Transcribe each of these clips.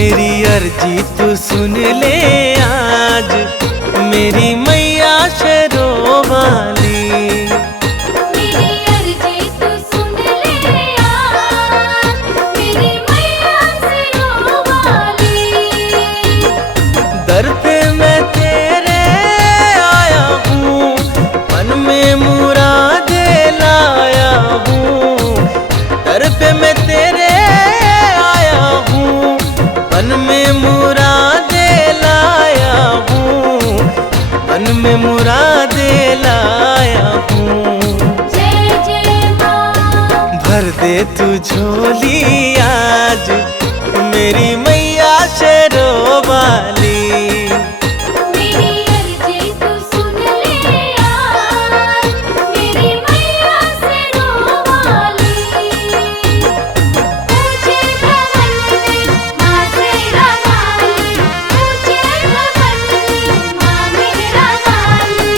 मेरी अर्जी तू सुन ले आज, मेरी मैया शेरों वाली। मेरी अर्जी तू सुन ले आज, मेरी मैया शेरों वाली। दर पे मैं तेरे आया हूँ, मन में मुरादे लाया हूँ। दर पे मैं तेरे आया हूँ, मन में मुरादे लाया हूँ, मन में मुरादे लाया हूँ। जय जय माँ। भर दे तू झोली आज, मेरी मैया शेरों वाली। मेरी अर्जी तू सुन ले आज, मेरी मैया शेरों वाली। ऊंचे भवन में माँ शेरा वाली, ऊंचे भवन में माँ मेरा वाली।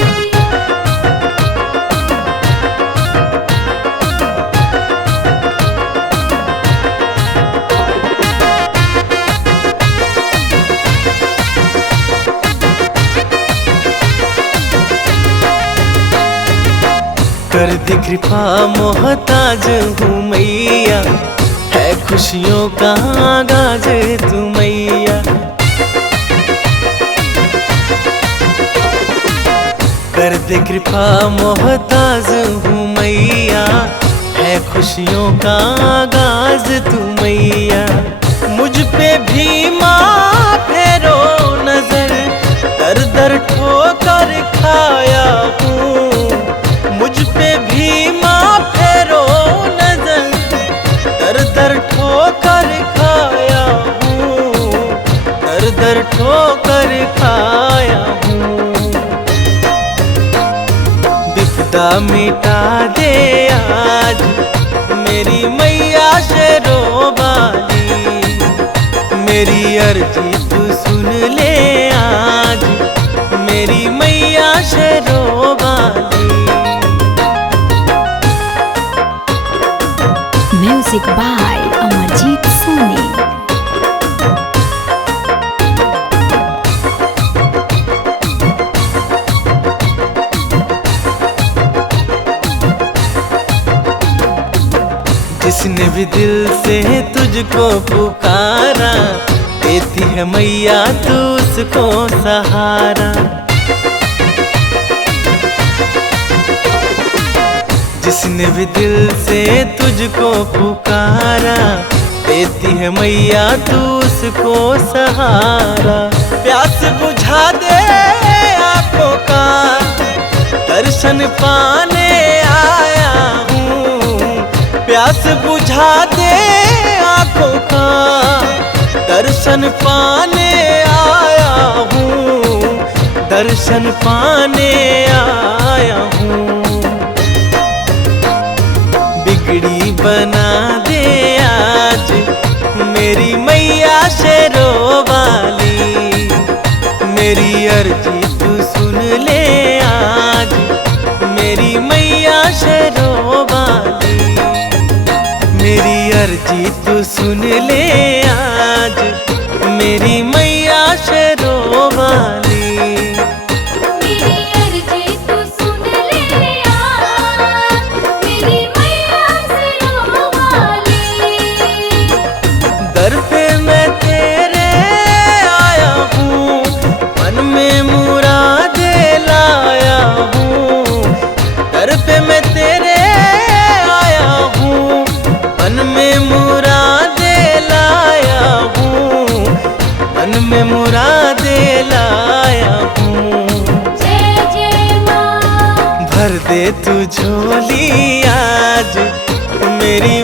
कर दी कृपा मोहताज हूँ मैया, है खुशियों का आगाज तू मैया। कर दे कृपा मोहताज हूँ मैया, है खुशियों का आगाज तू मैया। मुझ पे भी माँ फेरो नजर, दर दर ठोकर खाया हूँ। मुझ पे भी माँ फेरो नजर, दर दर ठोकर खाया हूँ, दर दर ठोकर खाया हूँ। विपदा मिटा दे आज, मेरी मैया शेरों वाली। मेरी अर्जी तू सुन ले आज, मेरी मैया शेरों वाली। Music by Amarjeet Soni. जिसने भी दिल से तुझको पुकारा, देती है मैया तू उसको सहारा। जिसने भी दिल से तुझको पुकारा, देती है मैया तू उसको सहारा। प्यास बुझा दे आँखों का, दर्शन पाने आया हूँ। प्यास बुझा दे आँखों का, दर्शन पाने आया हूँ, दर्शन पाने आया हूँ। बिगड़ी बना दे आज, मेरी मैया शेरों वाली। मेरी अर्जी तू सुन ले आज, मेरी मैया शेरों वाली। मेरी अर्जी तू सुन ले आज, मेरी मैया शेरों वाली। मेरी अर्जी तू सुन ले आज, मेरी मैया शेरों वाली। दर पे मैं तेरे आया हूँ, मन में मुरादे लाया हूँ। दर पे मैं तेरे आया हूँ, मन में मुरादे लाया हूँ, मन में मुरादे लाया हूँ। जय जय माँ। भर दे तू झोली आज, मेरी